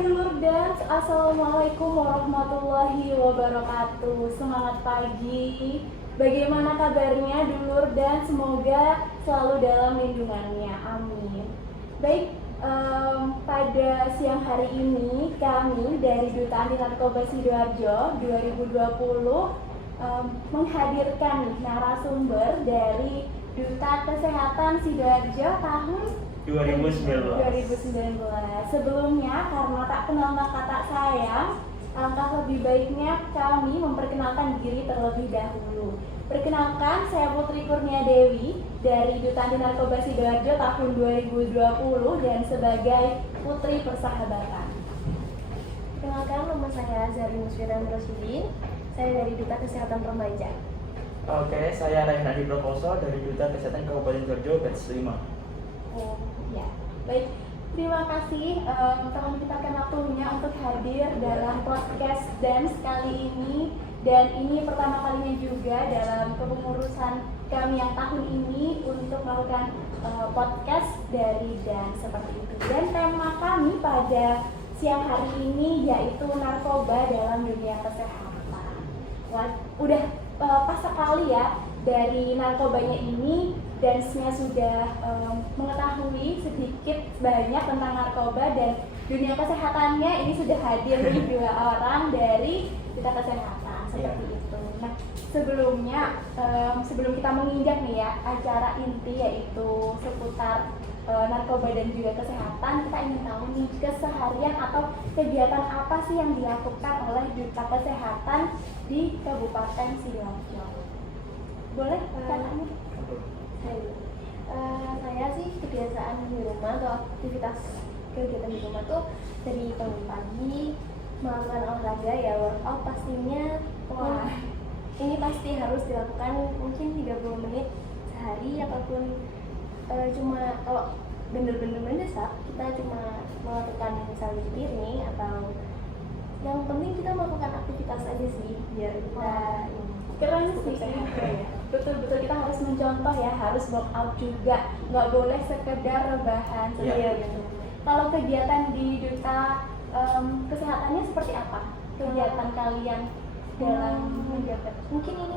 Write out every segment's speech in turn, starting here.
dulur dan assalamualaikum warahmatullahi wabarakatuh. Semangat pagi. Bagaimana kabarnya dulur dan semoga selalu dalam lindungannya. Amin. Baik, pada siang hari ini kami dari Duta Anti Narkoba Sidoarjo 2020 menghadirkan narasumber dari Duta Kesehatan Sidoarjo tahun 2019. Sebelumnya, karena tak kenal maka tak sayang, alangkah lebih baiknya kami memperkenalkan diri terlebih dahulu. Perkenalkan, saya Putri Kurnia Dewi dari Duta Anti Narkoba Sidoarjo tahun 2020 dan sebagai Putri Persahabatan. Perkenalkan, nama saya Zari Musfiran Rasulin. Saya dari Duta Kesehatan Remaja. Oke, saya Rayhan Adi Prakoso dari Duta Kesehatan Kabupaten Sidoarjo batch 5. Oh ya, baik. Terima kasih teman kita waktunya untuk hadir dalam podcast Dance kali ini. Dan ini pertama kalinya juga dalam kepengurusan kami yang tahun ini untuk melakukan podcast dari Dance seperti itu. Dan tema kami pada siang hari ini yaitu narkoba dalam dunia kesehatan. Wah, udah pas sekali ya dari narkobanya ini. Dance-nya sudah mengetahui sedikit banyak tentang narkoba dan dunia kesehatannya. Ini sudah hadir nih 2 orang dari Duta Kesehatan seperti itu. Nah, sebelumnya sebelum kita menginjak nih ya acara inti yaitu seputar narkoba dan juga kesehatan, kita ingin tahu nih keseharian atau kegiatan apa sih yang dilakukan oleh Duta Kesehatan di Kabupaten Sidoarjo. Boleh katanya? Saya sih kebiasaan di rumah atau aktivitas kegiatan di rumah tuh dari bangun pagi melakukan olahraga ya, workout pastinya. Wah, ini pasti harus dilakukan mungkin 30 menit sehari ataupun cuma kalau bener-bener mendesak kita cuma melakukan misalnya nih atau yang penting kita melakukan aktivitas aja sih biar kita keren sih sehat ya. Betul-betul kita harus mencontoh ya, harus workout juga, nggak boleh sekedar rebahan sendiri gitu. Kalau kegiatan di Duta Kesehatannya seperti apa? Kegiatan kalian dalam menjaga? Mungkin ini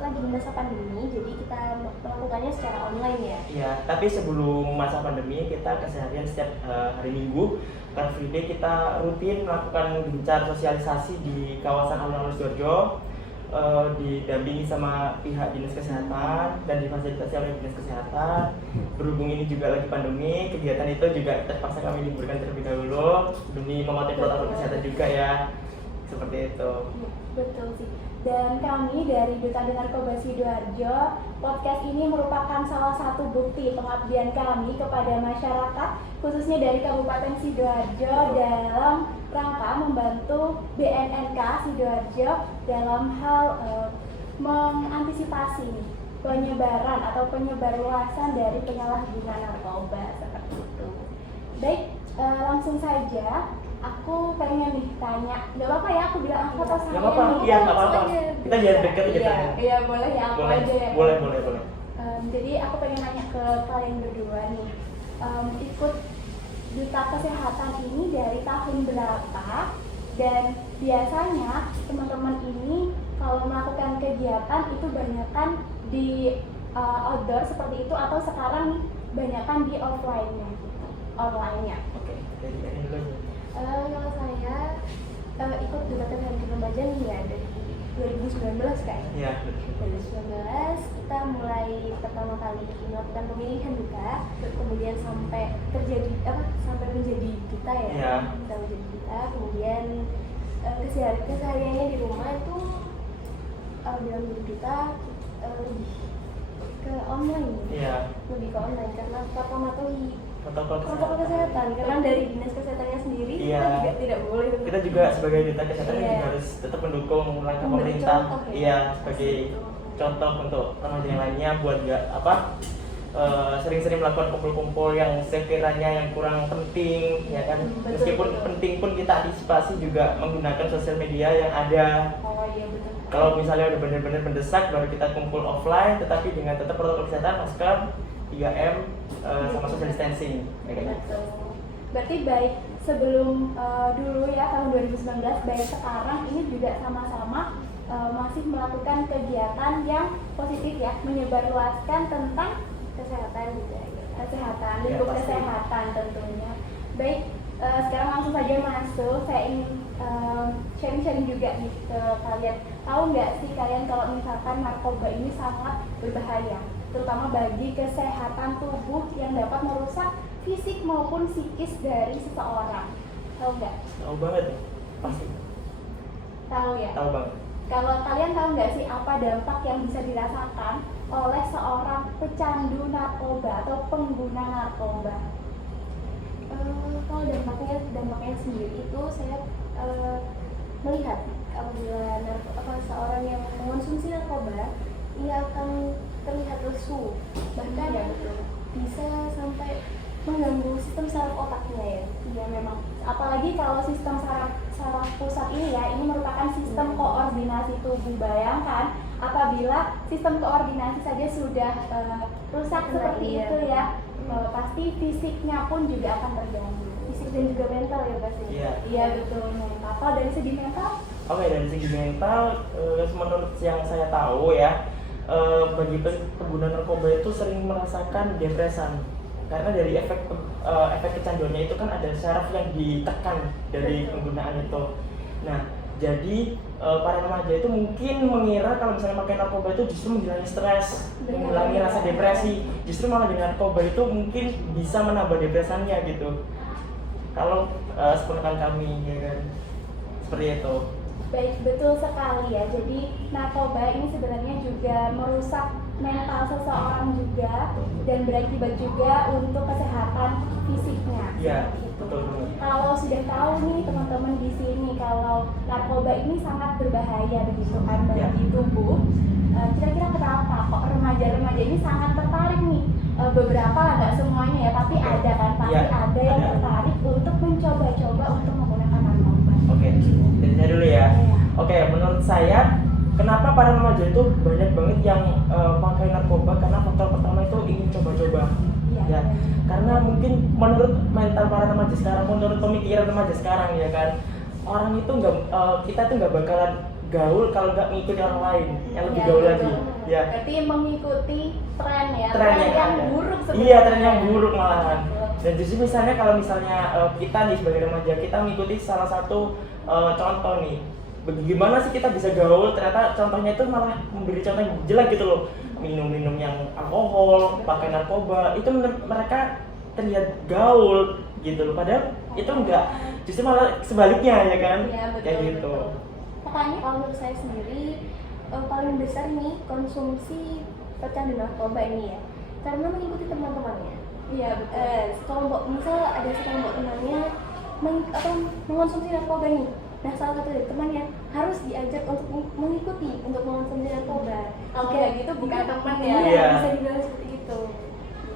lagi masa pandemi, jadi kita melakukannya secara online ya. Iya, tapi sebelum masa pandemi kita keseharian setiap hari Minggu Car Free Day kita rutin melakukan gencar sosialisasi di kawasan alun-alun Sidoarjo, didampingi sama pihak dinas kesehatan dan difasilitasi oleh dinas kesehatan. Berhubung ini juga lagi pandemi, kegiatan itu juga terpaksa kami liburkan terlebih dahulu demi mematuhi protokol kesehatan juga ya, seperti itu. Betul sih. Dan kami dari Duta Anti Narkoba Sidoarjo, podcast ini merupakan salah satu bukti pengabdian kami kepada masyarakat, khususnya dari Kabupaten Sidoarjo dalam rangka membantu BNNK Sidoarjo dalam hal mengantisipasi penyebaran atau penyebarluasan dari penyalahgunaan narkoba seperti itu. Baik, langsung saja. Aku pengen nih tanya, nggak apa-apa ya aku bilang aku atau saya? Nggak apa-apa, iya nggak apa-apa. Kita jangan deket gitu. Iya boleh ya, aku Boleh, aja ya. boleh. Jadi aku pengen nanya ke kalian berdua nih, ikut Duta Kesehatan ini dari tahun berapa? Dan biasanya teman-teman ini kalau melakukan kegiatan itu banyakkan di outdoor seperti itu atau sekarang nih banyakkan di offline-nya, online-nya? Oke, jadi ini dulu. Kalau saya ikut Duta Kesehatan Remaja nih ya dari 2019 kayaknya. Iya. 2019 kita mulai pertama kali melakukan pemilihan duta, kemudian sampai terjadi sampai menjadi duta ya. Iya. Kita menjadi duta, kemudian kesehariannya di rumah itu dalam menjadi duta lebih ke online. Iya. Lebih ke online karena mematuhi Protokol protokol kesehatan karena dari dinas kesehatannya sendiri Iya. kita juga tidak boleh Kita juga sebagai duta kesehatan Iya. juga harus tetap mendukung langkah Memberi pemerintah. contoh ya. Iya, sebagai contoh untuk remaja yang lainnya buat nggak sering-sering melakukan kumpul-kumpul yang sekiranya yang kurang penting, ya kan. Meskipun penting pun kita antisipasi juga menggunakan sosial media yang ada. Oh iya betul. Kalau misalnya udah benar-benar mendesak baru kita kumpul offline, tetapi dengan tetap protokol kesehatan, masker, 3M, sama social distancing. Betul. Berarti baik sebelum dulu ya tahun 2019, baik sekarang ini juga sama-sama masih melakukan kegiatan yang positif ya, menyebarluaskan tentang Kesehatan juga ya. kesehatan, Ya, lingkup pasti. kesehatan tentunya. Baik, sekarang langsung saja masuk. Saya ingin sharing-sharing juga nih ke kalian. Tahu nggak sih kalian kalau misalkan narkoba ini sangat berbahaya, terutama bagi kesehatan tubuh yang dapat merusak fisik maupun psikis dari seseorang. Tahu nggak? Tahu banget ya, pasti Tahu ya? tahu banget. Kalau kalian tahu nggak sih apa dampak yang bisa dirasakan oleh seorang pecandu narkoba atau pengguna narkoba? Kalau dampaknya sendiri itu saya melihat apabila seorang yang mengonsumsi narkoba ia akan terlihat lesu, bahkan Iya, betul. bisa sampai mengganggu sistem saraf otaknya ya. Iya memang. Apalagi kalau sistem saraf pusat ini ya, ini merupakan sistem koordinasi tubuh. Bayangkan apabila sistem koordinasi saja sudah rusak seperti Iya. itu ya, pasti fisiknya pun juga akan terganggu. Fisik dan juga mental ya pasti. Iya. Iya betul mental. Kalau dari segi mental, Oke, dari segi mental, menurut yang saya tahu ya, bagi pengguna narkoba itu sering merasakan depresan karena dari efek kecanduannya itu kan ada saraf yang ditekan dari penggunaan itu. Nah, jadi para remaja itu mungkin mengira kalau misalnya pakai narkoba itu justru menghilangkan stres, mengurangi rasa depresi. Justru malah dengan narkoba itu mungkin bisa menambah depresannya gitu. Kalau sepenglihatan kami, ya kan, seperti itu. baik betul sekali ya. Jadi narkoba ini sebenarnya juga merusak mental seseorang juga dan berakibat juga untuk kesehatan fisiknya. Iya, Gitu. betul banget. Kalau sudah tahu nih teman-teman di sini kalau narkoba ini sangat berbahaya begitu kan bagi tubuh. Kira-kira kenapa kok remaja-remaja ini sangat tertarik nih? Beberapa lah, nggak semuanya ya, tapi Oke. ada kan, pasti Iya, ada yang ada. tertarik untuk mencoba-coba untuk menggunakan narkoba. Oke, dari saya dulu ya. Iya. Oke, menurut saya kenapa para remaja itu banyak banget yang pakai narkoba karena faktor pertama itu ingin coba-coba. Iya. Ya, karena mungkin menurut mental para remaja sekarang, menurut pemikiran remaja sekarang ya kan, orang itu kita tuh nggak bakalan gaul kalau nggak ngikutin orang lain yang lebih Iya, gaul betul. lagi. Ya, Berarti mengikuti tren ya, tren yang yang ada. buruk sebenarnya. Iya, tren yang buruk malahan. Betul. Dan justru misalnya kalau misalnya kita nih sebagai remaja, kita mengikuti salah satu contoh nih, bagaimana sih kita bisa gaul, ternyata contohnya itu malah memberi contoh yang jelek gitu loh. Minum-minum yang alkohol, pakai narkoba, itu mereka terlihat gaul gitu loh, padahal itu enggak, justru malah sebaliknya ya kan. Iya, betul, Kayak gitu. betul. Makanya kalau menurut saya sendiri paling besar nih konsumsi pecandu narkoba ini ya, karena mengikuti teman-temannya. Iya, betul. Sekelompok misal ada sekelompok temannya mengonsumsi narkoba nih. Nah, salah satu dari temannya harus diajak untuk mengikuti untuk mengonsumsi narkoba. Kalau kayak gitu bukan teman ya. Iya, Iya. bisa dibilang seperti itu.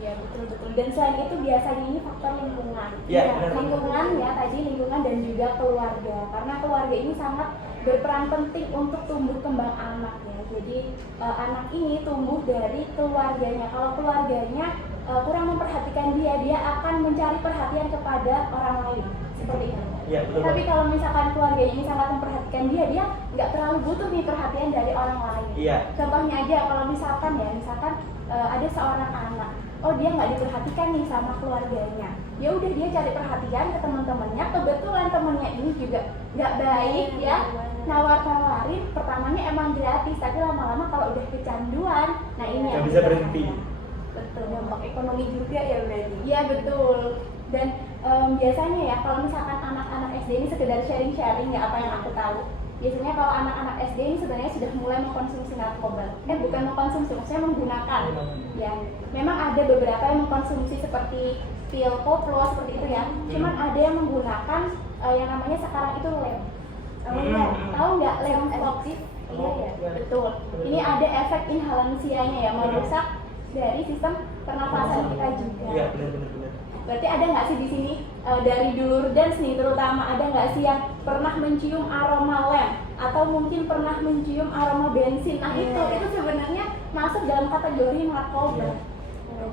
Iya, betul betul. Dan selain itu biasanya ini faktor lingkungan. Iya, Ya, benar. lingkungan ya, tadi lingkungan dan juga keluarga. Karena keluarga ini sangat berperan penting untuk tumbuh kembang anak ya. Jadi anak ini tumbuh dari keluarganya. Kalau keluarganya kurang memperhatikan dia akan mencari perhatian kepada orang lain. Seperti itu. Iya, betul. Tapi Bang. kalau misalkan keluarganya ini sangat memperhatikan dia nggak terlalu butuh nih perhatian dari orang lain. Iya. Contohnya aja kalau misalkan ada seorang anak, oh dia nggak diperhatikan nih sama keluarganya, ya udah dia cari perhatian ke teman-temannya. Kebetulan temennya ini juga nggak baik ya, nawar-nawarin. Pertamanya emang gratis, tapi lama-lama kalau udah kecanduan, nah ini Nggak yang bisa berbahaya. berhenti. Betul. Dampak ekonomi juga ya berarti. Iya betul. Dan biasanya ya kalau misalkan anak-anak SD ini sekedar sharing-sharing ya apa yang aku tahu. Biasanya kalau anak-anak SD ini sebenarnya sudah mulai mengkonsumsi narkoba. Bukan mengkonsumsi, maksudnya menggunakan. Ya, memang ada beberapa yang mengkonsumsi seperti pil koplo seperti itu ya. Cuman ada yang menggunakan yang namanya sekarang itu lem. Tahu nggak lem efektif? Iya ya, betul. Ini ada efek inhalansianya ya, merusak dari sistem pernafasan kita juga. Iya, benar. Berarti ada nggak sih di sini dari dulur dance nih terutama, ada nggak sih yang pernah mencium aroma lem atau mungkin pernah mencium aroma bensin? Nah itu sebenarnya masuk dalam kategori narkoba.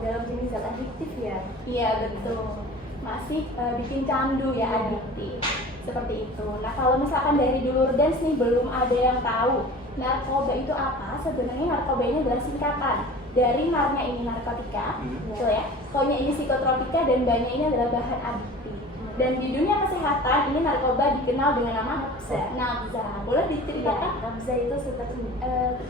Dalam jenis zat adiktif ya. Iya betul. masih bikin candu ya, adiktif. Seperti itu. Nah, kalau misalkan dari dulur dance nih belum ada yang tahu narkoba itu apa, sebenarnya narkoba ini adalah singkatan dari narnya ini narkotika, betul ya. Konya ini psikotropika dan bannya ini adalah bahan adiktif. Dan di dunia kesehatan ini narkoba dikenal dengan nama nabza. Boleh diceritakan? Nabza itu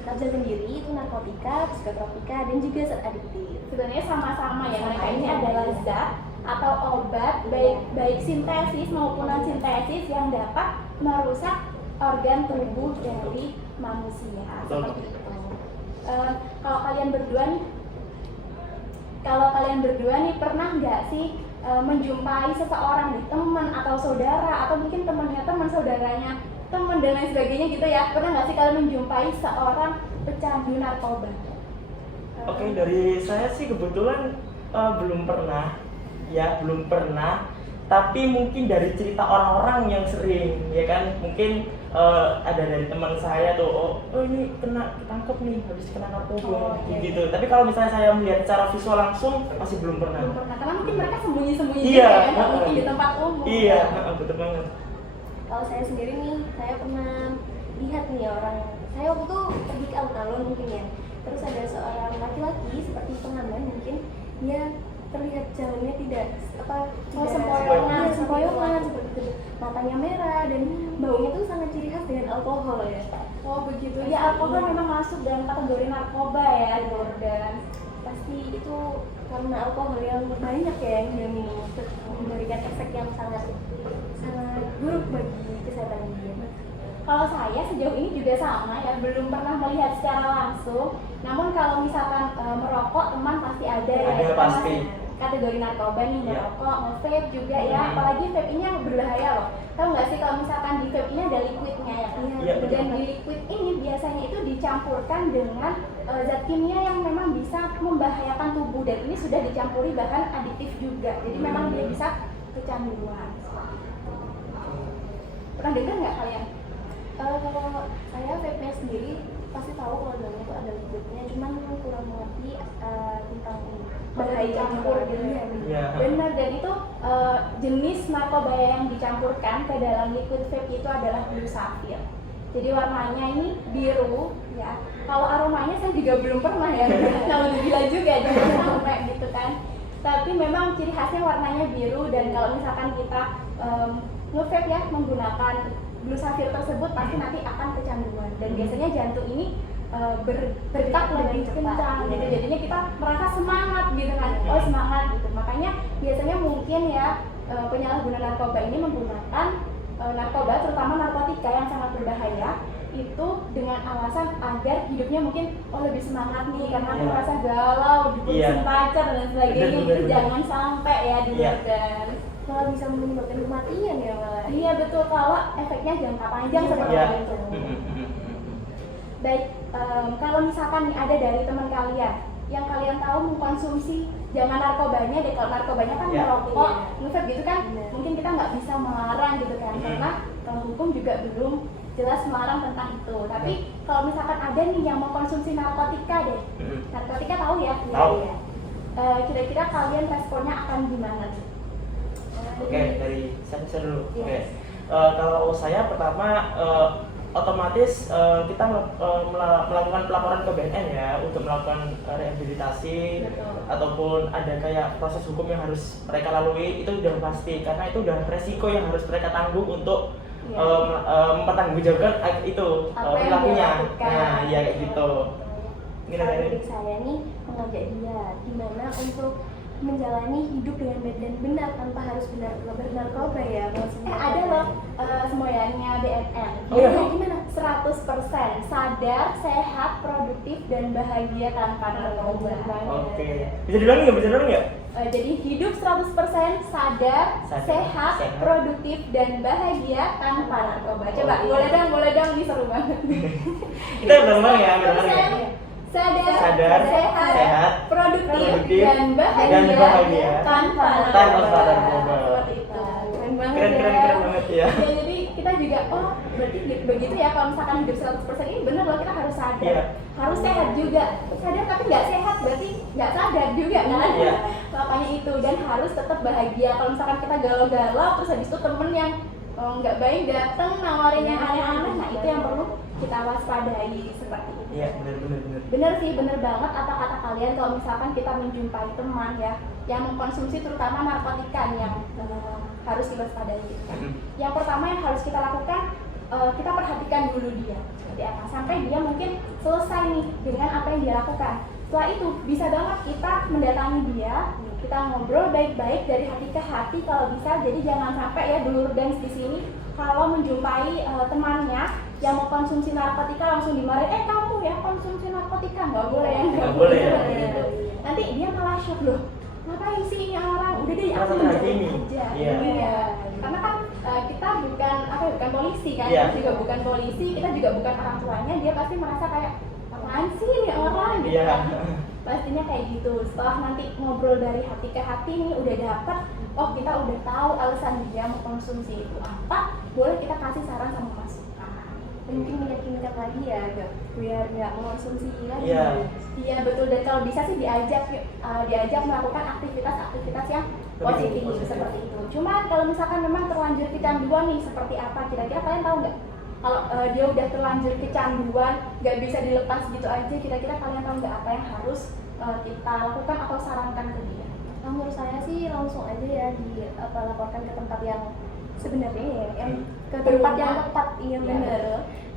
nabza sendiri itu narkotika, psikotropika dan juga zat adiktif. Sebenarnya sama-sama ya, mereka ini adalah zat atau obat baik sintesis maupun non sintesis yang dapat merusak organ tubuh dari manusia. Seperti itu. Kalau kalian berdua nih pernah nggak sih menjumpai seseorang nih, teman atau saudara atau mungkin temannya teman, saudaranya teman dan lain sebagainya gitu ya, pernah nggak sih kalian menjumpai seorang pecandu narkoba? Oke, dari saya sih kebetulan belum pernah. Tapi mungkin dari cerita orang-orang yang sering, ya kan, mungkin ada dari teman saya tuh, oh ini ketangkep nih, habis kena narkoba, gitu. Tapi kalau misalnya saya melihat secara visual langsung, masih belum pernah. Belum pernah, karena mungkin mereka sembunyi-sembunyi Iya, juga ya, nggak mungkin di tempat umum. Iya, betul banget. Kalau saya sendiri nih, saya pernah lihat nih orang, saya waktu itu pergi ke alun-alun mungkin ya, terus ada seorang laki-laki seperti pengamen mungkin, dia terlihat jalannya tidak sempoyongan seperti itu, matanya merah dan baunya tuh sangat ciri khas dengan alkohol ya. Oh begitu, ya alkohol memang masuk dalam kategori narkoba ya, dan Pasti itu karena alkohol yang banyak ya yang dia minum, memberikan efek yang sangat buruk bagi kesehatan dia. kalau saya sejauh ini juga sama ya, belum pernah melihat secara langsung. Namun kalau misalkan merokok, teman pasti ada ya. Ada, Itu pasti. masih kategori narkoba nih, Iya. merokok, nge-vape juga ya. Apalagi vape ini yang berbahaya loh. Tahu nggak sih kalau misalkan di vape ini ada liquidnya ya? Iya, betul. Dan di liquid ini biasanya itu dicampurkan dengan zat kimia yang memang bisa membahayakan tubuh, dan ini sudah dicampuri bahan adiktif juga. Jadi memang dia bisa kecanduan. Pernah dengar nggak kalian? Kalau saya vape-nya sendiri pasti tahu kalau dalamnya itu ada liquidnya, cuman kurang mengerti tentang bahaya Campur gitu ya. Iya. Benar, dan itu jenis narkoba yang dicampurkan ke dalam liquid vape itu adalah blue sapphire. Jadi warnanya ini biru ya. Kalau aromanya saya juga belum pernah ya. Alhamdulillah juga jangan sampai gitu kan. Tapi memang ciri khasnya warnanya biru, dan kalau misalkan kita nge-vape ya menggunakan blue sapphire tersebut pasti nanti akan kecanduan, dan biasanya jantung ini berdetak lebih kencang gitu. Jadinya kita merasa semangat gitu kan, oh semangat gitu. Makanya biasanya mungkin ya penyalahguna narkoba ini menggunakan narkoba, terutama narkotika yang sangat berbahaya itu dengan alasan agar hidupnya mungkin lebih semangat nih karena aku merasa galau, diputusin pacar dan lain sebagainya. Itu jangan sampai ya dan malah bisa menyebabkan kematian ya malah. iya betul, kalau efeknya jangka panjang seperti itu. Baik, kalau misalkan nih ada dari teman kalian yang kalian tahu mengkonsumsi, jangan narkobanya deh. Kalau narkobanya kan merokok, nge-vape gitu kan, mungkin kita nggak bisa melarang gitu kan, karena kalau hukum juga belum jelas melarang tentang itu. Tapi kalau misalkan ada nih yang mau konsumsi narkotika deh, narkotika tahu ya? Tahu. Ya. Kira-kira kalian responnya akan gimana tuh? Oke, dari saya dulu. Oke. Kalau saya pertama otomatis kita melakukan pelaporan ke BNN ya untuk melakukan rehabilitasi. Betul. Ataupun ada kayak proses hukum yang harus mereka lalui, itu udah pasti, karena itu udah resiko yang harus mereka tanggung untuk mempertanggungjawabkan itu Apa yang perilakunya. dia lakukan. Nah, ya kayak gitu. Kalau dari saya nih mengajak dia gimana untuk menjalani hidup dengan baik dan benar tanpa harus bernarkoba ya maksudnya. Ada loh semuanya BNN. Oh iya? Gimana? 100% sadar, sehat, produktif, dan bahagia tanpa narkoba. Oke. Bisa diulangi nggak? Jadi hidup 100% sadar, sehat, produktif, dan bahagia tanpa narkoba. Coba, boleh dong, ini seru banget. Kita benar ya. Sadar, sehat, produktif, dan bahagia tanpa narkoba. Seperti itu. Keren banget Keren banget ya. Ya, jadi kita juga, berarti begitu ya, kalau misalkan hidup 100% ini benar loh, kita harus sadar. Iya. Harus sehat juga. Sadar tapi nggak sehat berarti nggak sadar juga kan? Iya. makanya itu, dan harus tetap bahagia. Kalau misalkan kita galau-galau terus habis itu temen yang nggak baik dateng nawarin yang aneh-aneh, nah itu yang perlu kita waspadai seperti itu. Iya, benar. Bener sih, bener banget kata-kata kalian. Kalau misalkan kita menjumpai teman ya yang mengkonsumsi terutama narkotika nih, yang harus diwaspadai. Yang pertama yang harus kita lakukan, kita perhatikan dulu dia seperti apa, sampai dia mungkin selesai nih dengan apa yang dia lakukan. Setelah itu bisa banget kita mendatangi dia, kita ngobrol baik-baik dari hati ke hati kalau bisa. Jadi jangan sampai ya dulur dance di sini kalau menjumpai temannya yang mau konsumsi narkotika langsung dimarahin, kamu ya konsumsi narkotika, nggak boleh ya, Nggak boleh ya. gitu. Nanti dia malah shock, loh ngapain sih ini orang, udah deh aku Merasa menjauhin terhakimi. aja. Iya. Iya. Karena kan kita bukan polisi kan, Iya. kita juga bukan polisi, kita juga bukan orang tuanya, dia pasti merasa kayak apaan sih ini orang gitu Iya. kan. Pastinya kayak gitu. Setelah nanti ngobrol dari hati ke hati nih udah dapet, oh kita udah tahu alasan dia mau konsumsi itu apa, boleh kita kasih saran sama masukan. Mungkin meyakinkan lagi ya, biar nggak mengonsumsi lagi. Iya. Iya betul, dan kalau bisa sih diajak melakukan aktivitas yang positif seperti itu. Cuma kalau misalkan memang terlanjur kecanduan nih, seperti apa kira-kira kalian tahu nggak? Kalau dia udah terlanjur kecanduan, nggak bisa dilepas gitu aja, kira-kira kalian tahu nggak apa yang harus kita lakukan atau sarankan ke dia? Nah, menurut saya sih langsung aja ya laporkan ke tempat yang sebenarnya ya, yang ke tempat yang tepat. Iya benar,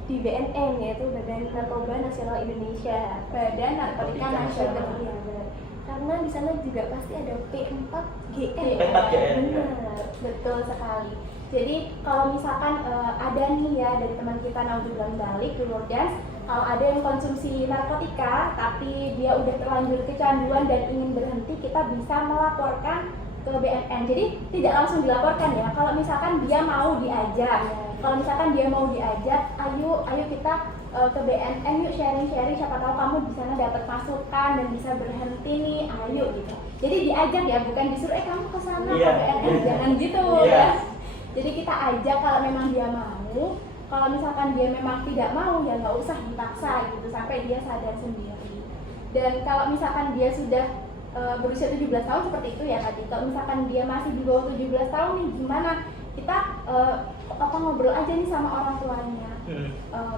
di BNN, yaitu Badan Narkoba Nasional Indonesia. Badan Narkotika Nasional. Iya benar. Karena di sana juga pasti ada P4GN. P4GN. Benar. Betul sekali. Jadi kalau misalkan ada nih ya dari teman kita naudzubillah balik dulur dance, kalau ada yang konsumsi narkotika tapi dia udah terlanjur kecanduan dan ingin berhenti, kita bisa melaporkan ke BNN. Jadi tidak langsung dilaporkan ya. Kalau misalkan dia mau diajak, ayo kita ke BNN yuk sharing-sharing, siapa tahu kamu di sana dapat masukan dan bisa berhenti nih, ayo gitu. Jadi diajak ya, bukan disuruh kamu ke sana ke BNN, jangan gitu ya. Jadi kita ajak kalau memang dia mau. Kalau misalkan dia memang tidak mau ya nggak usah dipaksa gitu sampai dia sadar sendiri. Dan kalau misalkan dia sudah berusia 17 tahun seperti itu ya tadi. Kalau misalkan dia masih di bawah 17 tahun nih gimana? Kita ngobrol aja nih sama orang tuanya.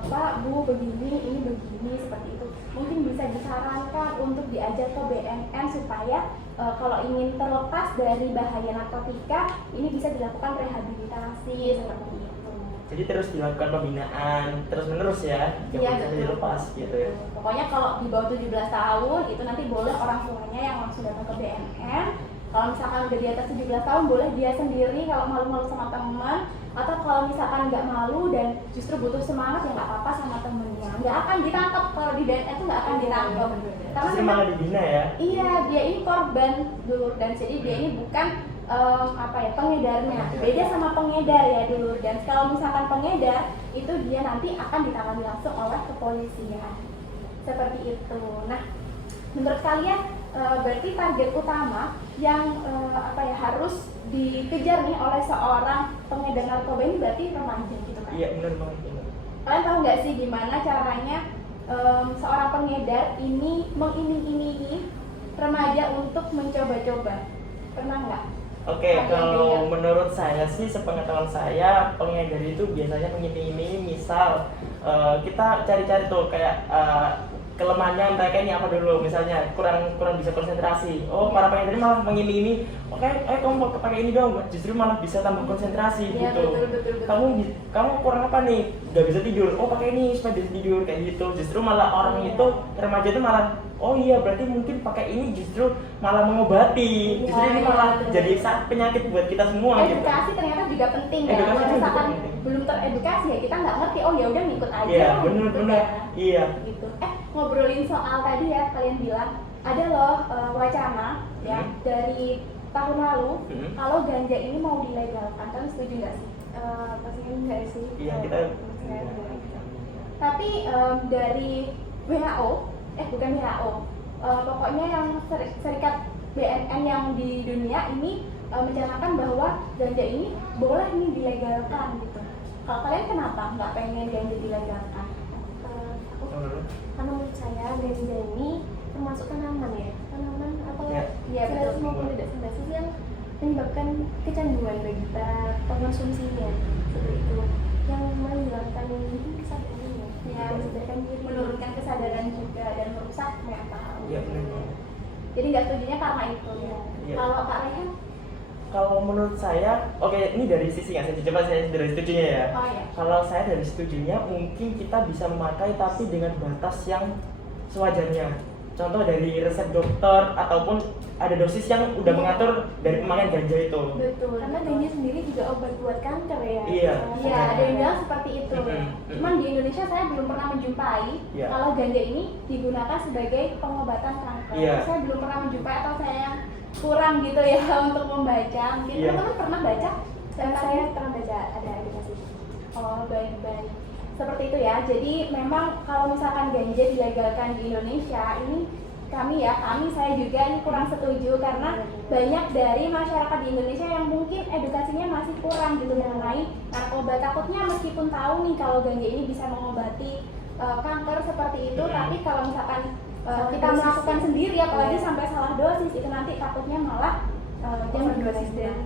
Pak, Bu, begini, ini begini, seperti itu. Mungkin bisa disarankan untuk diajak ke BNN supaya kalau ingin terlepas dari bahaya narkotika, ini bisa dilakukan rehabilitasi seperti itu. Jadi terus dilakukan pembinaan terus menerus ya, jangan sampai dilepas gitu ya. Pokoknya kalau di bawah 17 tahun itu nanti boleh orang tuanya yang langsung datang ke BNN. Kalau misalkan udah di atas 17 tahun boleh dia sendiri kalau malu-malu sama teman, atau kalau misalkan nggak malu dan justru butuh semangat ya nggak apa-apa sama temennya. Nggak akan ditangkap, kalau di BNN itu nggak akan ditangkap. Karena Justru malah dibina ya. iya, dia ini korban dulur dan jadi dia ini bukan pengedarnya. Beda sama pengedar ya dulur, dan kalau misalkan pengedar itu dia nanti akan ditangani langsung oleh kepolisian. Seperti itu. Nah, menurut kalian berarti target utama yang harus dikejar nih oleh seorang pengedar narkoba ini berarti remaja gitu kan? Iya, benar banget. Kalian tahu nggak sih gimana caranya seorang pengedar ini mengiming-imingi remaja untuk mencoba-coba? Pernah nggak? Oke, kalau menurut saya sih, sepengetahuan saya, pengedar itu biasanya mengiming-imingi, misal kita cari-cari tuh kayak kelemahannya mereka ini apa dulu, misalnya kurang bisa konsentrasi. Oh, para pengedar ini malah mengiming-imingi, oke, kamu pakai ini dong, justru malah bisa tambah konsentrasi Ya, gitu. betul. Kamu kurang apa nih? Gak bisa tidur. Oh, pakai ini supaya bisa tidur kayak gitu. Justru malah orang itu, remaja itu malah, oh iya berarti mungkin pakai ini justru malah mengobati. Justru ini malah jadi penyakit buat kita semua gitu. Edukasi ternyata juga penting ya. Edukasi Kalau juga misalkan penting. belum teredukasi ya kita nggak ngerti, oh ya udah ngikut aja. Iya, gitu benar. ya. Iya. Gitu. Ngobrolin soal tadi ya, kalian bilang ada loh wacana ya dari tahun lalu kalau ganja ini mau dilegalkan. Kalian setuju nggak sih? Pastinya enggak sih. Iya, kita Tapi dari WHO, bukan WHO, pokoknya yang serikat BNN yang di dunia ini mencanangkan bahwa ganja ini boleh nih dilegalkan gitu. Kalau kalian kenapa nggak pengen ganja dilegalkan? Karena menurut saya ganja ini termasuk tanaman ya. Kan tanaman atau Ya. Iya, betul. sendasis maupun tidak sendasis yang menyebabkan kecanduan bagi kita pengonsumsinya seperti itu, yang menghilangkan mungkin kesadarannya, Ya, menyadarkan diri, menurunkan kesadaran juga dan merusak mental. Iya benar. Jadi nggak setujunya karena itu. Iya. Iya. Kalau Kak Rehan, Kalau menurut saya, oke ini dari sisi nggak saya coba saya dari setujunya ya. oh ya, Kalau saya dari setujunya mungkin kita bisa memakai tapi dengan batas yang sewajarnya. Contoh dari resep dokter ataupun ada dosis yang udah mengatur dari pemakaian ganja itu. betul. karena ganja sendiri juga obat buat kanker ya. Iya. Iya, ada yang bilang seperti itu. Mm-mm. Cuman di Indonesia saya belum pernah menjumpai Iya. kalau ganja ini digunakan sebagai pengobatan kanker. Iya. Saya belum pernah menjumpai atau saya kurang gitu ya untuk membaca. Mungkin Iya. teman-teman pernah baca? Saya pernah baca ada edukasi. Oh, baik-baik. Seperti itu ya. Jadi memang kalau misalkan ganja dilegalkan di Indonesia, ini saya juga ini kurang setuju karena banyak dari masyarakat di Indonesia yang mungkin edukasinya masih kurang gitu mengenai narkoba. Takutnya meskipun tahu nih kalau ganja ini bisa mengobati kanker seperti itu, tapi kalau misalkan kita dosis. melakukan sendiri, apalagi Iya. sampai salah dosis, itu nanti takutnya malah Overdosis dan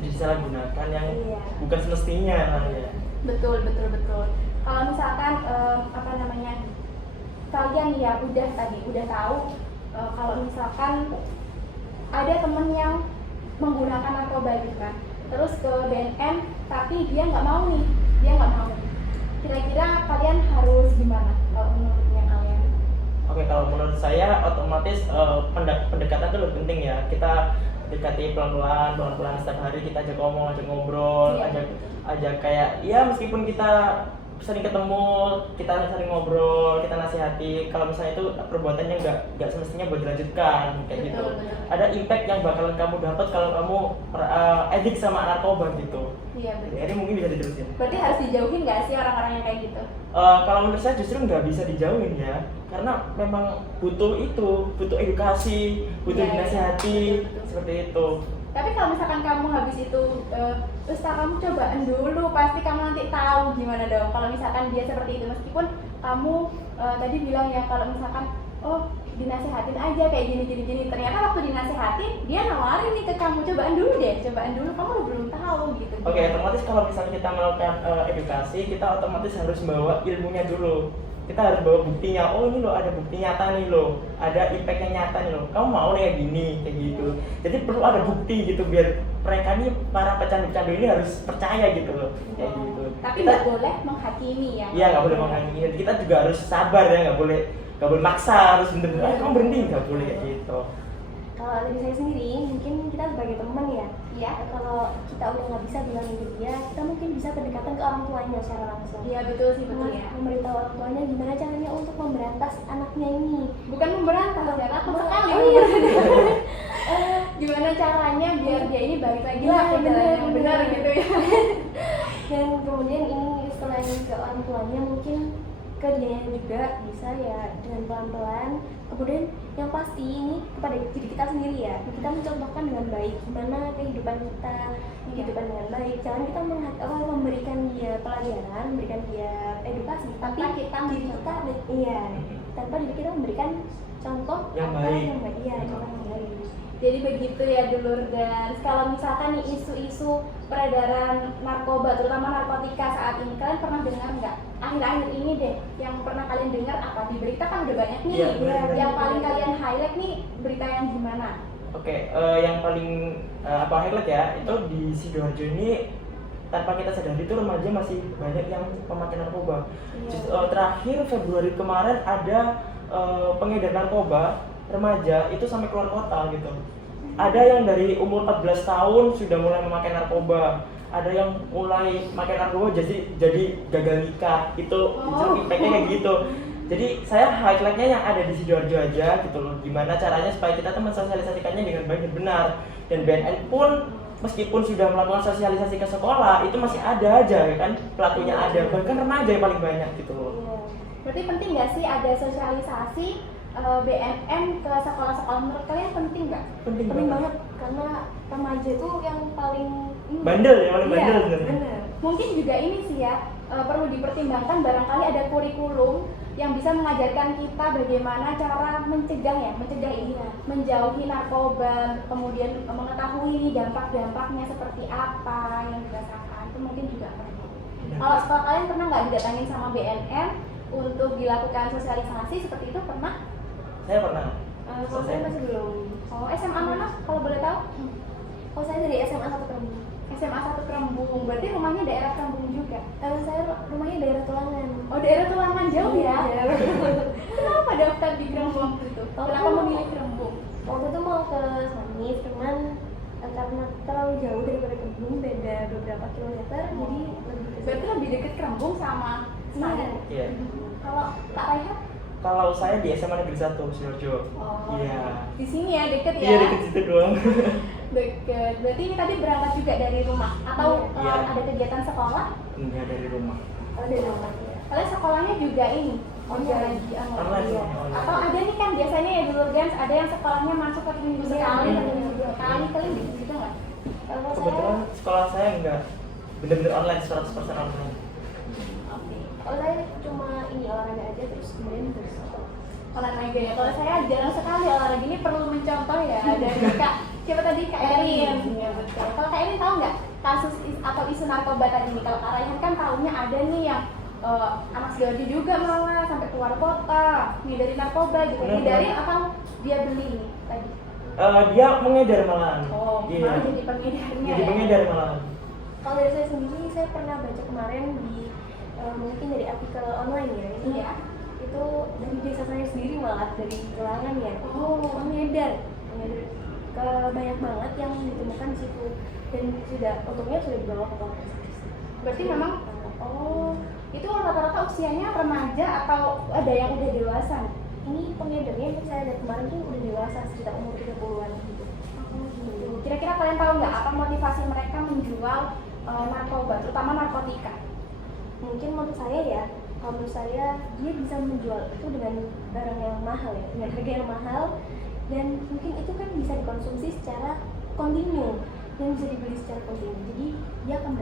Jadi disalahgunakan yang Iya. bukan semestinya namanya. betul. Kalau misalkan kalian ya udah tahu kalau misalkan ada temen yang menggunakan narkoba gitu kan, terus ke BNN tapi dia nggak mau. Kira-kira kalian harus gimana kalau menurutnya kalian? Oke, kalau menurut saya otomatis pendekatan itu lebih penting ya. Kita dekati pelan-pelan setiap hari, kita ajak ngomong, ajak ngobrol, Iya. ajak kayak ya meskipun kita sering ketemu, kita sering ngobrol, kita nasihati. Kalau misalnya itu perbuatannya nggak semestinya buat dilanjutkan kayak gitu. Betul. Ada impact yang bakalan kamu dapat kalau kamu edik sama narkoba gitu. Iya betul. Jadi mungkin bisa diterusin. Berarti harus dijauhin nggak sih orang-orang yang kayak gitu? Kalau menurut saya justru nggak bisa dijauhin ya, karena memang butuh edukasi, butuh Iya, dinasihati, betul. seperti itu. Tapi kalau misalkan kamu habis itu, Ustaz kamu cobaan dulu, pasti kamu nanti tahu gimana dong. Kalau misalkan dia seperti itu, meskipun kamu tadi bilang ya kalau misalkan, oh dinasihatin aja kayak gini, ternyata waktu dinasihatin dia nawarin nih ke kamu, cobaan dulu, kamu belum tahu gitu. Oke, otomatis kalau misalnya kita melakukan edukasi, kita otomatis harus bawa ilmunya dulu. Kita harus bawa buktinya. Oh ini loh ada bukti nyata nih loh, ada impact yang nyata nih loh. Kamu mau nih kayak gitu. Jadi perlu ada bukti gitu biar mereka nih para pecandu-pecandu ini harus percaya gitu loh, kayak gitu. Tapi Kita nggak boleh menghakimi ya. iya nggak boleh menghakimi. Kita juga harus sabar ya, nggak boleh maksa harus bener-bener. Kamu berhenti nggak boleh kayak gitu. Kalau dari saya sendiri, mungkin kita sebagai teman ya. Iya. Kalau kita udah nggak bisa bilangin ke dia, kita mungkin bisa pendekatan ke orang tuanya secara langsung. Iya betul sih, betul ya. Memberitahu orang tuanya gimana caranya untuk memberantas anaknya ini. Bukan memberantas ya, takut sekali. Oh iya. Gimana caranya biar dia ini balik lagi Iya, lah ke jalan yang bener. benar gitu ya. Dan kemudian ini selain ke orang tuanya, mungkin ke dia juga bisa ya dengan pelan-pelan. Kemudian yang pasti ini kepada diri kita sendiri ya, kita mencontohkan dengan baik gimana kehidupan kita, kehidupan dengan baik. Jangan kita memberikan dia pelajaran, memberikan dia edukasi, tapi Tanpa kita diri kita tanpa diri kita memberikan contoh Yang apa baik. yang baik, iya contoh yang baik. Jadi begitu ya dulur, dan kalau misalkan nih isu-isu peredaran narkoba, terutama narkotika saat ini, kalian pernah dengar nggak? Akhir-akhir ini deh, yang pernah kalian dengar apa? Di berita kan udah banyak nih. Iya, benar-benar. Yang paling kalian highlight nih berita yang gimana? Oke, yang paling highlight ya itu di Sidoarjo ini, tanpa kita sadari itu remaja masih banyak yang memakai narkoba. Iya. Terakhir Februari kemarin ada pengedar narkoba remaja itu sampai keluar kota gitu. Ada yang dari umur 14 tahun sudah mulai memakai narkoba. Ada yang mulai memakai narkoba jadi gagal nikah. Itu impactnya kayak gitu. Jadi saya highlightnya yang ada di Sidoarjo aja gitu loh. Gimana caranya supaya kita tuh mensosialisasikannya dengan baik dan benar. Dan BNN pun meskipun sudah melakukan sosialisasi ke sekolah, itu masih ada aja ya kan, pelakunya ada. Bahkan remaja yang paling banyak gitu loh. Iya. Berarti penting nggak sih ada sosialisasi BNN ke sekolah-sekolah? Menurut kalian penting nggak? Penting banget karena remaja itu yang paling Bandel ya, paling Iya, bandel sebenarnya. bener. Mungkin juga ini sih ya, perlu dipertimbangkan barangkali ada kurikulum yang bisa mengajarkan kita bagaimana cara mencegah ini, menjauhi narkoba, kemudian mengetahui dampak-dampaknya seperti apa yang dirasakan, itu mungkin juga perlu. Kalau sekolah kalian pernah nggak didatangin sama BNN untuk dilakukan sosialisasi seperti itu, pernah? Saya pernah. Kalau saya masih belum. Oh, SMA mana kalau boleh tahu? Kalau saya dari SMA 1 Kerembung. SMA 1 Kerembung, berarti rumahnya daerah Kerembung juga? Saya rumahnya daerah Tulangan. Oh, daerah Tulangan, jauh ya? Jauh. Kenapa daftar di Kerembung itu? Kenapa memilih Kerembung? Waktu itu mau ke Sanif, cuman karena terlalu jauh daripada Kerembung, beda beberapa kilometer, jadi lebih ke Berarti lebih dekat Kerembung sama Senayan. Iya. Kalau Kak Raihan? Kalau saya di SMA Negeri 1 Sidoarjo. Oh, Iya. di sini ya, deket ya? Iya, deket situ doang. Deket. Berarti ini tadi berangkat juga dari rumah? Atau Iya. ada kegiatan sekolah? Enggak, dari rumah. dari rumah ya. Kalian sekolahnya juga ini? Online. Online, Iya. online. Atau ada nih kan biasanya ya dulu Gans, ada yang sekolahnya masuk ke minggu Iya, sekali, iya. atau minggu 2 kali, kalian gitu nggak? Kalau Kebetulan saya, sekolah saya enggak bener-bener online, 100% online. Oke. kalau saya cuma ini olahraga aja terus kemudian terus. Olahraga ya. Kalau saya jarang sekali olahraga, ini perlu mencontoh ya dari Kak. Siapa tadi? Kak Erin. Iya betul. Kalau Kak Erin tahu nggak kasus atau isu narkoba tadi ini? Kalau Kak Raihan kan tahunya ada nih yang anak Sidoarjo juga malah sampai keluar kota, dari narkoba gitu. Benar, Dari benar. atau dia beli nih tadi? Dia mengedar malahan. Oh, Iya. malah jadi pengedarnya Jadi ya. pengedar malahan. Kalau dari saya sendiri, saya pernah baca kemarin di mungkin dari artikel online ya, ini Iya. itu dari desa saya sendiri malah dari Tulangan ya. Oh. Mengedar ke banyak banget yang ditemukan di situ dan untungnya sudah dibawa ke Polres. Berarti memang itu rata-rata usianya remaja atau ada yang udah dewasa? Ini pengedarnya yang saya lihat kemarin tuh udah dewasa, sekitar umur 30-an gitu. Gitu. Kira-kira kalian tahu nggak apa motivasi mereka menjual narkoba, terutama narkotika? Mungkin menurut saya ya, kalau menurut saya dia bisa menjual itu dengan barang yang mahal ya, dengan harga yang mahal, dan mungkin itu kan bisa dikonsumsi secara kontinu dan bisa dibeli secara kontinu. Jadi dia akan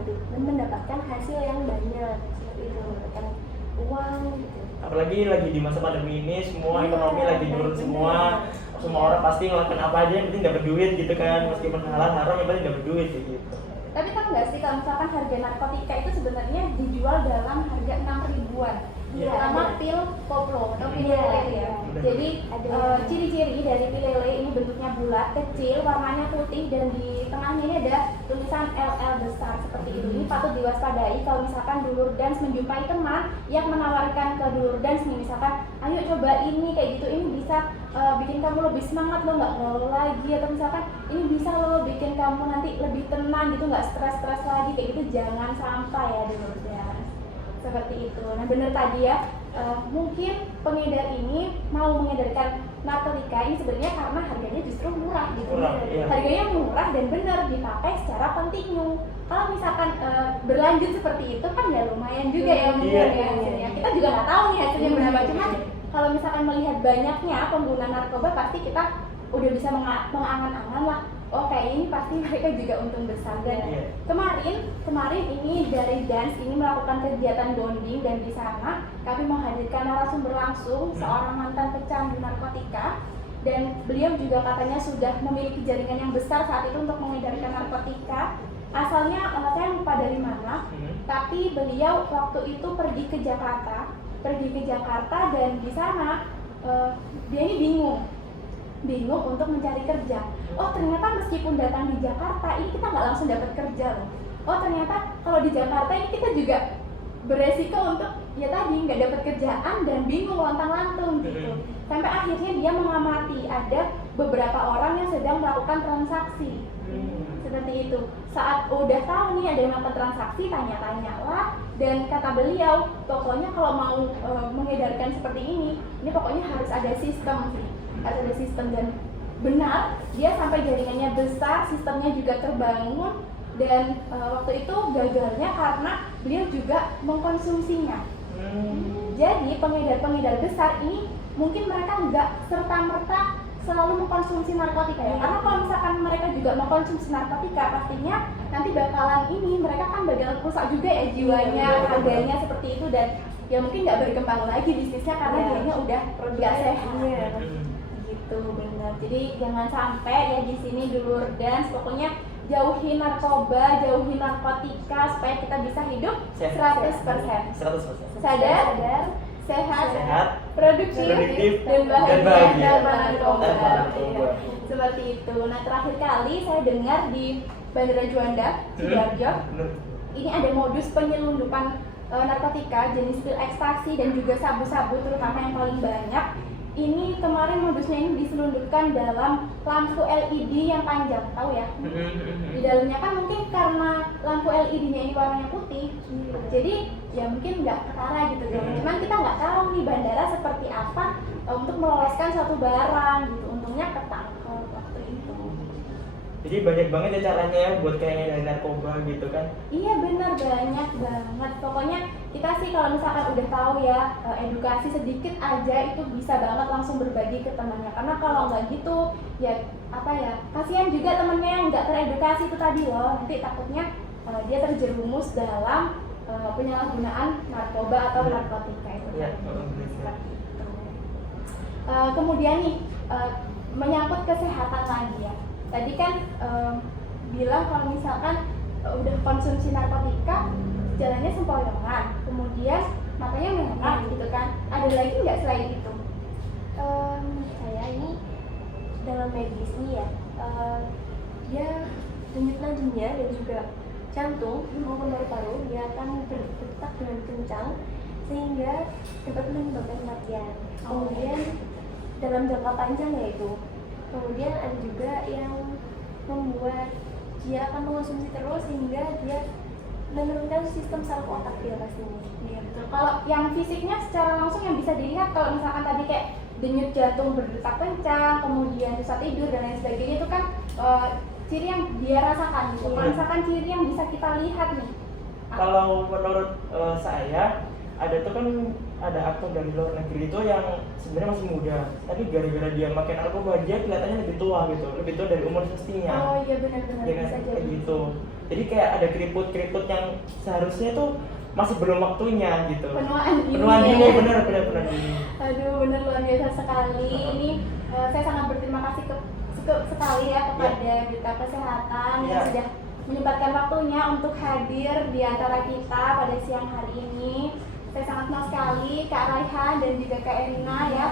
mendapatkan hasil yang banyak seperti itu, mendapatkan uang gitu. Apalagi lagi di masa pandemi ini, semua ekonomi lagi turun semua. Semua orang pasti ngelakuin apa aja yang penting dapat duit gitu kan. Meskipun halal haram yang penting dapat duit gitu. Tapi tahu nggak sih kalau misalkan harga narkotika itu sebenarnya dijual dalam harga 6 ribuan, Iya. terutama pil koplo atau pil Iya, lele iya. ya. Jadi ciri-ciri dari pil lele ini bentuknya bulat, kecil, warnanya putih, dan di tengahnya ini ada tulisan LL besar seperti itu. Ini patut diwaspadai kalau misalkan dulur dance menjumpai teman yang menawarkan ke dulur dance nih, misalkan ayo coba ini kayak gitu, ini bisa bikin kamu lebih semangat, lo nggak ngeluh lagi, atau misalkan ini bisa lo bikin kamu nanti lebih tenang gitu, nggak stres-stres lagi kayak gitu. Jangan sampai ya dulur dance seperti itu. Nah bener tadi ya, mungkin pengedar ini mau mengedarkan narkotika ini sebenarnya karena harganya justru murah gitu. Murah, iya. Harganya murah dan benar dipakai secara kontinu. Kalau misalkan berlanjut seperti itu kan ya lumayan juga ya mungkin Iya, ya iya. hasilnya. Kita juga nggak tahu nih hasilnya berapa, cuma kalau misalkan melihat banyaknya pengguna narkoba pasti kita udah bisa mengangan-angan lah. Oh kayak ini pasti mereka juga untung besar. Dan Iya. kemarin ini dari Dance ini melakukan kegiatan bonding, dan di sana kami menghadirkan narasumber langsung seorang mantan pecandu narkotika, dan beliau juga katanya sudah memiliki jaringan yang besar saat itu untuk mengedarkan narkotika. Asalnya saya lupa dari mana, tapi beliau waktu itu pergi ke Jakarta dan di sana dia ini bingung untuk mencari kerja. Oh ternyata meskipun datang di Jakarta ini kita nggak langsung dapat kerja loh. Oh ternyata kalau di Jakarta ini kita juga beresiko untuk ya tadi nggak dapat kerjaan dan bingung lontang-lantung gitu. Sampai akhirnya dia mengamati ada beberapa orang yang sedang melakukan transaksi seperti itu. Saat udah tahu nih ada yang melakukan transaksi, tanya-tanyalah, dan kata beliau pokoknya kalau mau mengedarkan seperti ini pokoknya harus ada sistem sih. Harus ada sistem, dan benar dia sampai jaringannya besar, sistemnya juga terbangun, dan waktu itu gagalnya karena beliau juga mengkonsumsinya. Jadi pengedar-pengedar besar ini mungkin mereka nggak serta-merta selalu mengkonsumsi narkotika ya, karena kalau misalkan mereka juga mengkonsumsi narkotika pastinya nanti bakalan mereka kan bakal rusak juga ya jiwanya, harganya seperti itu, dan ya mungkin nggak berkembang lagi bisnisnya karena Iya. dianya udah nggak sehat. Iya. Gitu benar. Jadi jangan sampai ya di sini dulur dance pokoknya jauhi narkoba, jauhi narkotika supaya kita bisa hidup 100%. 100%. Sadar, sehat, Sehat, produktif, dan dan bahagia bahagia tanpa narkoba. tanpa narkoba. Iya, seperti itu. Nah terakhir kali saya dengar di Bandara Juanda, Sidoarjo, ini ada modus penyelundupan narkotika jenis pil ekstasi dan juga sabu-sabu terutama yang paling banyak. Ini kemarin modusnya ini diselundupkan dalam lampu LED yang panjang, tahu ya? Di dalamnya kan mungkin karena lampu LED-nya ini warnanya putih, jadi ya mungkin nggak ketara gitu kan. Cuman kita nggak tahu nih bandara seperti apa untuk meloloskan suatu barang gitu. Untungnya ketangkep waktu itu. Jadi banyak banget ya caranya ya buat kayaknya dari narkoba gitu kan. Iya benar, banyak banget. Pokoknya kita sih kalau misalkan udah tahu ya edukasi sedikit aja itu bisa banget langsung berbagi ke temannya. Karena kalau nggak gitu ya apa ya, kasihan juga temennya yang nggak teredukasi itu tadi loh. Nanti takutnya dia terjerumus dalam penyalahgunaan narkoba atau narkotika itu. Iya, Seperti itu. Kemudian nih menyangkut kesehatan lagi ya. Tadi kan bilang kalau misalkan udah konsumsi narkotika jalannya sempoyongan, kemudian matanya merah gitu kan. Ada lagi nggak selain itu? Saya ini dalam medis nih ya, dia denyut nadinya dan juga jantung maupun paru-paru dia akan berdetak dengan kencang sehingga dapat menyebabkan kematian. Kemudian dalam jangka panjang yaitu, kemudian ada juga yang membuat dia akan mengonsumsi terus sehingga dia menurunkan sistem saraf otak dia pastinya. Iya betul. Kalau yang fisiknya secara langsung yang bisa dilihat kalau misalkan tadi kayak denyut jantung berdetak kencang, kemudian susah tidur dan lain sebagainya itu kan ciri yang dia rasakan gitu. Kalau misalkan ciri yang bisa kita lihat nih. Kalau menurut saya ada tuh kan ada aktor dari luar negeri itu yang sebenarnya masih muda, tapi gara-gara dia makan narkoba dia kelihatannya lebih tua gitu, lebih tua dari umur semestinya. Oh iya benar-benar Ya kan? bisa Kayak jadi. gitu. Jadi kayak ada keriput-keriput yang seharusnya tuh masih belum waktunya gitu. Penuaan dini. Penuaan dini, ya. benar dini. Aduh bener luar biasa sekali. Ini saya sangat berterima kasih sekali ya kepada Duta Kesehatan yang Iya. sudah menyempatkan waktunya untuk hadir di antara kita pada siang hari ini. Saya sangat senang sekali Kak Raihan dan juga Kak Erina ya.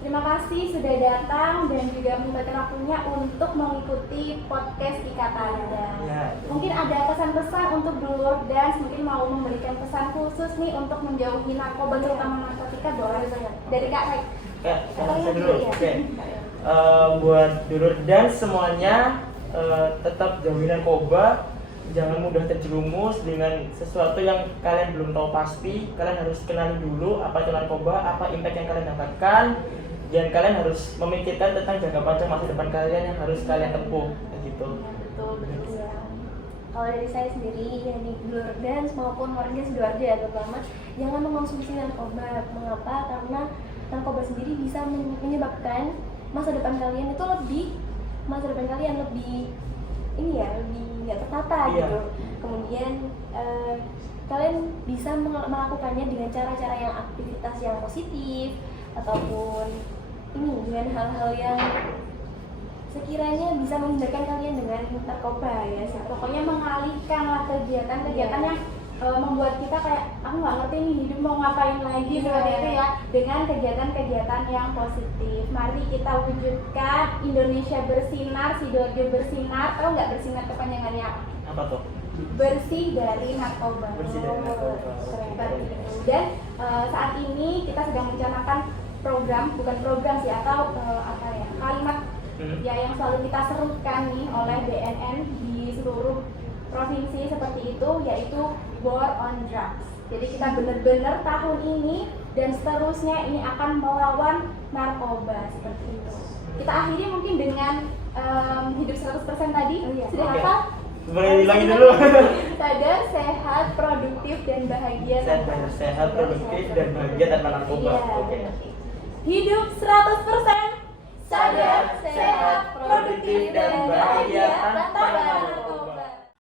Terima kasih sudah datang dan juga menyempatkan waktunya untuk mengikuti podcast Ikatan Dance. Ya. Mungkin ada pesan-pesan untuk dulur dance, mungkin mau memberikan pesan khusus nih untuk menjauhi narkoba terutama narkotika, boleh dari Kak Rai. Saya dulu. Iya. Oke. Buat dulur dan semuanya tetap jauhi narkoba, jangan mudah terjerumus dengan sesuatu yang kalian belum tahu pasti. Kalian harus kenali dulu apa itu narkoba, apa impact yang kalian dapatkan, dan kalian harus memikirkan tentang jangka panjang masa depan kalian yang harus kalian tempuh, kayak gitu. Betul, betul. Ya. Kalau dari saya sendiri yang di Blur Dance maupun warga Sidoarjo ya terutama jangan mengonsumsi narkoba. Mengapa? Karena narkoba sendiri bisa menyebabkan masa depan kalian itu lebih ini ya lebih nggak tertata Iya. gitu. Kemudian kalian bisa melakukannya dengan cara-cara yang aktivitas yang positif ataupun ini dengan hal-hal yang sekiranya bisa menghindarkan kalian dengan narkoba ya. Pokoknya mengalihkanlah kegiatan-kegiatan yang membuat kita kayak aku nggak ngerti nih hidup mau ngapain lagi seperti itu ya, dengan kegiatan-kegiatan yang positif. Mari kita wujudkan Indonesia bersinar, Sidoarjo bersinar. Tahu nggak bersinar kepanjangannya apa? Apa tuh? Bersih dari narkoba. Bersih dari narkoba. Seperti itu. Dan saat ini kita sedang mencanangkan program, bukan program sih, atau kalimat ya yang selalu kita serukan nih oleh BNN di seluruh provinsi seperti itu, yaitu War on Drugs. Jadi kita benar-benar tahun ini dan seterusnya ini akan melawan narkoba seperti itu. Kita akhiri mungkin dengan hidup 100% tadi. Sudah Oke. hafal? Boleh diulangi dulu. Sadar, sehat, produktif, dan bahagia. Sehat, produktif, dan bahagia tanpa narkoba. Iya. Oke. Hidup 100% sadar, sehat, produktif, dan bahagia tanpa narkoba.